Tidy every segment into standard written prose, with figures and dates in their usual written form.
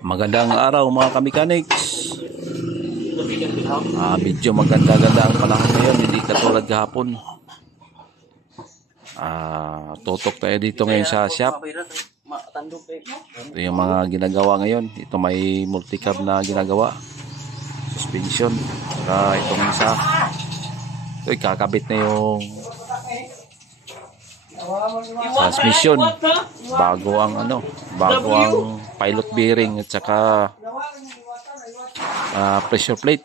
Magandang araw mga kamekaniks. Medyo maganda-ganda ang panahon ngayon, hindi katulad kahapon. Tutok tayo dito ngayon sa shop. Ito yung mga ginagawa ngayon. Ito may multi-cab na ginagawa, suspension. Itong isa, ito kakabit na yung transmission, bago ang pilot bearing at saka pressure plate.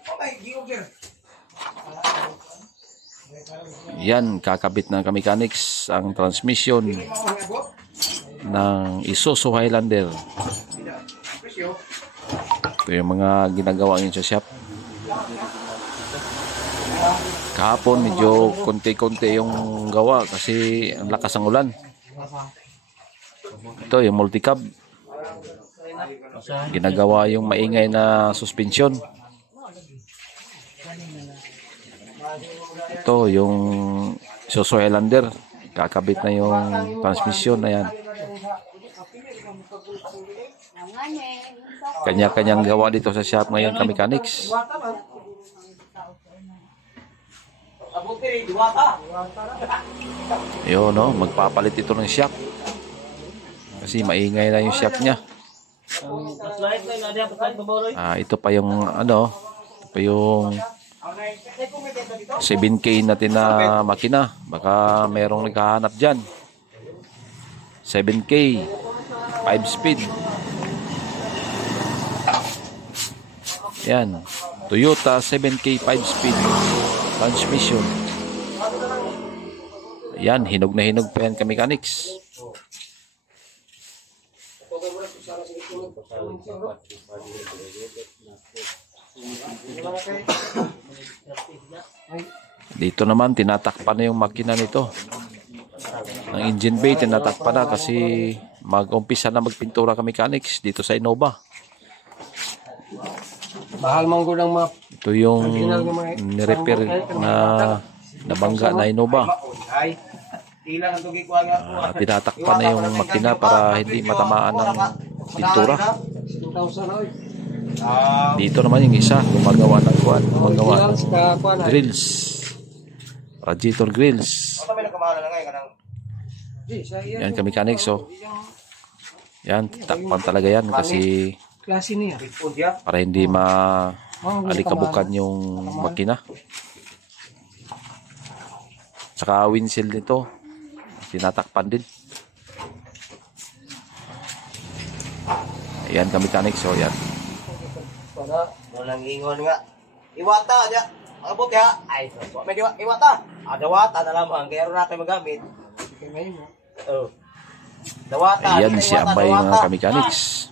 Yan, kakabit ng kamekaniks ang transmission ng Isuzu Highlander. Ito yung mga ginagawa ngayon sa shop. Kahapon medyo konti-konti yung gawa kasi ang lakas ng ulan. Ito yung multi-cab, ginagawa yung maingay na suspension. Ito yung Isuzu Highlander, kakabit na yung transmission na yan. Kanya-kanyang gawa dito sa shop ngayon kamekaniks. Yun, no, magpapalit ito ng shock kasi maingay na yung shock niya. Ito pa yung ito pa yung 7K natin na makina, baka merong naghahanap dyan. 7K 5 speed yan, Toyota 7K 5 speed transmission. Yan, hinog na hinog pa yan kamekaniks. Dito naman tinatakpan na yung makina nito. Ang engine bay tinatakpan na kasi mag-umpisa na magpintura kamekaniks dito sa Innova. Mahal man ko ng map. Ito yung nirepair na nabangga na Innova. Tinatakpan na yung makina para hindi matamaan ng pintura. Dito naman yung isa, gumagawa ng grills, radiator grills. Yan kamekaniks, so yan, takpan talaga yan kasi para hindi alikabukan yung makina. Saka windshield nito tinatakpan din. Ayan kamekaniks, so yan. Walang ingon nga. Iwata niya. Abot ya. Ay, may iwata. Dawata na lamang kaya ron natin magamit. Dawata. Ayan si Abay mga kamekaniks.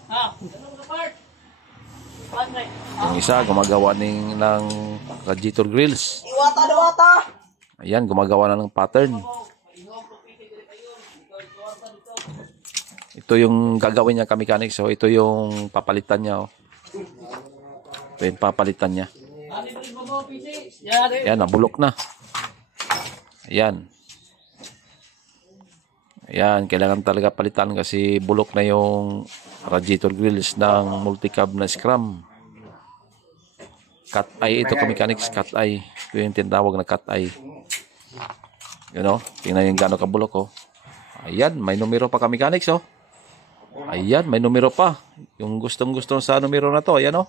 Yung isa gumagawa ng radiator grills. Iwata, dawata. Ayan, gumagawa na ng pattern. Ito yung gagawin niya kamekaniks, so ito yung papalitan niya. Ito yung papalitan niya. Ayan, nabulok na. Ayan. Ayan, kailangan talaga palitan kasi bulok na yung radiator grills ng multi-cab na Scram. Cut eye ito kamekaniks, cut eye. Ito yung tinatawag na cut eye. You know, tingnan yung gano'ng kabulok, oh. Ayan, may numero pa kamekaniks, oh. Ayan, may numero pa. Yung gustong-gusto sa numero na to, ayan, oh.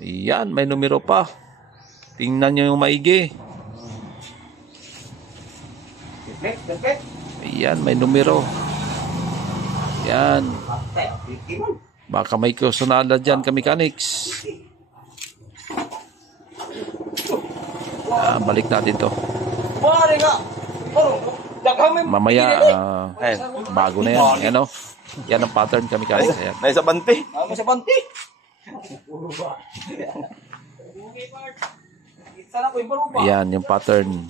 Ayan, may numero pa. Tingnan nyo yung maigi. Ayan, may numero. Ayan. Baka may kusunada dyan kamekaniks. Balik natin to. Mamaya, bago na yan. Ayan, oh. Yan ang pattern kamekaniks. Ayan. Nasa banti. Nasa banti. Ayan, yung pattern.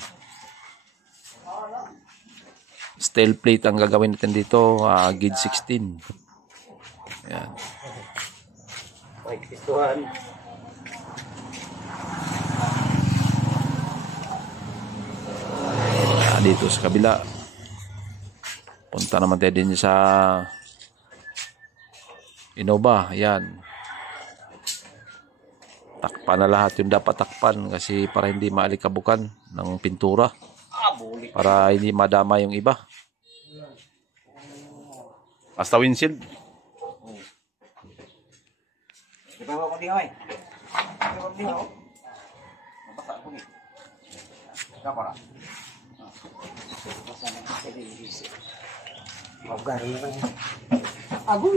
Steel plate ang gagawin natin dito, gauge 16. Ayan. Dito sa kabila. Punta naman tayo din sa Innova, yan. Takpan na lahat yung dapat takpan kasi para hindi maalikabukan ng pintura. Para hindi madama yung iba. Basta windshield. Di ba ko dihay? Di ba dihay? Mabasa ko ni. Kapara. Basa na kasi di. Magar na ba? Agoy.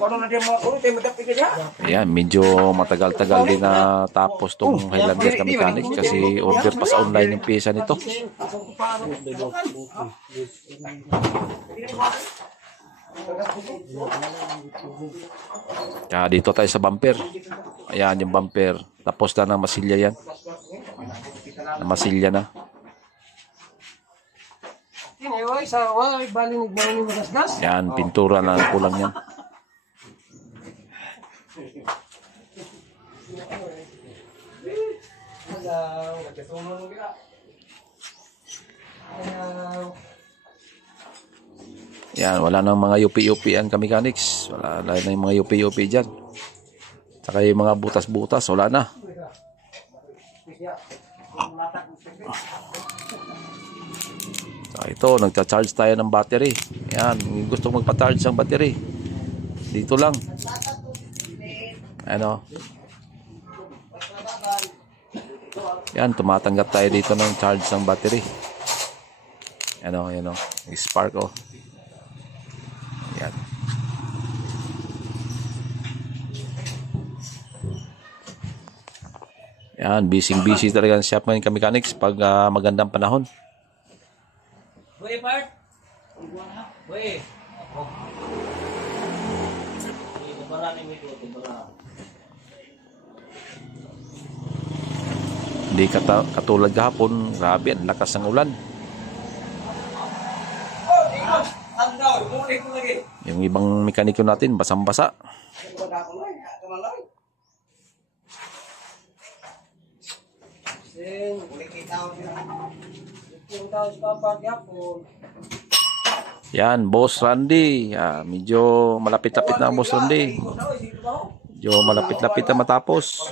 Ano na dia mo? Uy, tayo madapig ka diha. Ayan, medyo matagal-tagal din na tapos tong Highlander Mechanics kasi order pa sa online yung pyesa nito. Kaya dito tayo sa bumper. Ayan yung bumper. Tapos na ng masilya yan. Masilya na. Yan, pintura na kulang yan. Yan, wala nang mga yupi-yupian ka mechanics. Wala na yung mga yupi-yupi dyan. Saka yung mga butas-butas, wala na. So, ito, nagcha-charge tayo ng battery. Yan, gusto magpa-charge ng battery. Dito lang. Ano? Yan, tumatanggap tayo dito ng charge ng battery. Ano, yan o. Spark o. Yan. Yan, busy talaga ang shop ngayon ka mechanics pag magandang panahon. Boy, part. Boy. Hindi katulad kahapon, grabe, ang lakas ng ulan. Yung ibang mekaniko natin, basang-basa. Yan, Boss Randy. Medyo malapit-lapit na ang Boss Randy. Medyo malapit-lapit na matapos.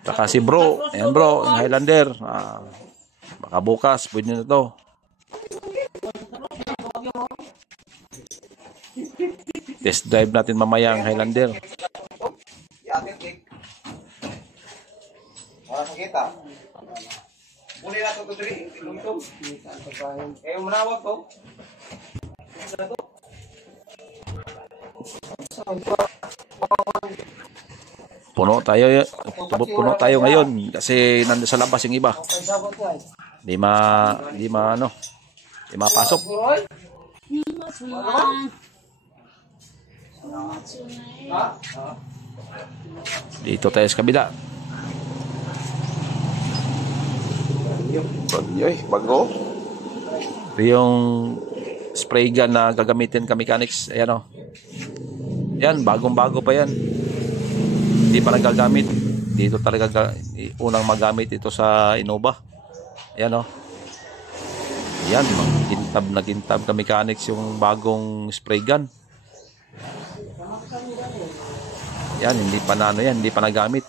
Saka si bro. Ayan bro, yung Highlander. Baka bukas, pwede na to. Test drive natin mamaya ang Highlander. Wala sa kita. Muli na ito diri, ilungtong. Eh, manawag ko. Puno tayo ngayon kasi nandun sa labas yung iba. Di mapasok. Dito tayo sa kabila. Bago. Ito yung spray gun na gagamitin ka mechanics. Ayan o. Yan, bagong-bago pa yan. Hindi pa nagagamit. Dito talaga unang magamit ito sa Innova. Ayan o. Yan, gintab ka mechanics yung bagong spray gun. Yan, hindi pa nagamit.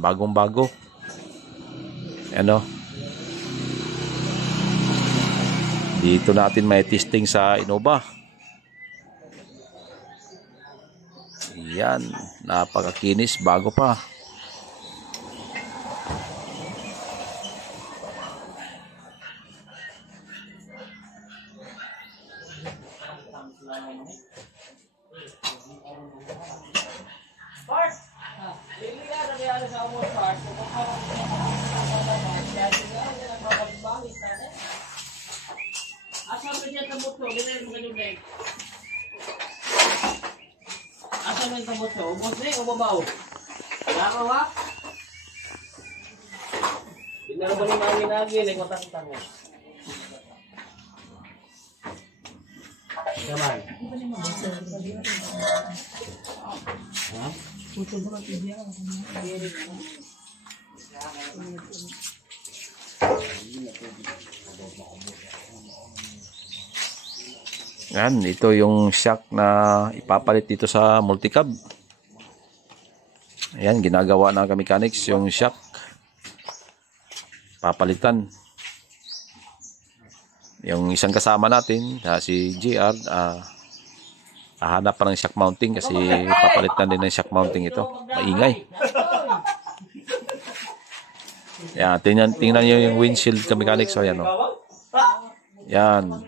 Bagong-bago. Ayan o. Dito natin may testing sa Innova. Yan, napakakinis, bago pa. Asa man sa moto? Ubos ni o babaw? Lama wa? Dinaro ba ni mami lagi ni kotak-kotak mo? Yaman. Ha? Yan, ito yung shock na ipapalit dito sa multicab. Ayan, ginagawa na mechanics yung shock. Papalitan. Yung isang kasama natin, si JR, hahanap pa ng shock mounting kasi papalitan din ng shock mounting ito. Maingay. Yan, tingnan nyo yung windshield mechanics. So, yan, oh. Yan.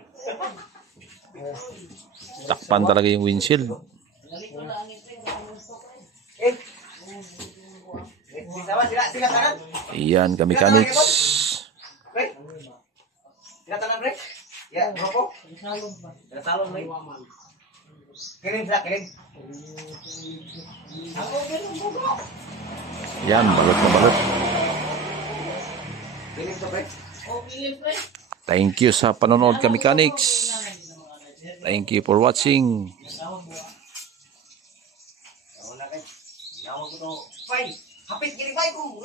Takpan talaga yung windshield. Iyan, mechanics. Yan, balot na balot. Thank you sa panonood mechanics. Thank you for watching.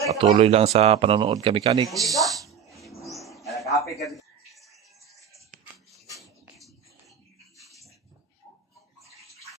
Patuloy lang sa panonood mechanics.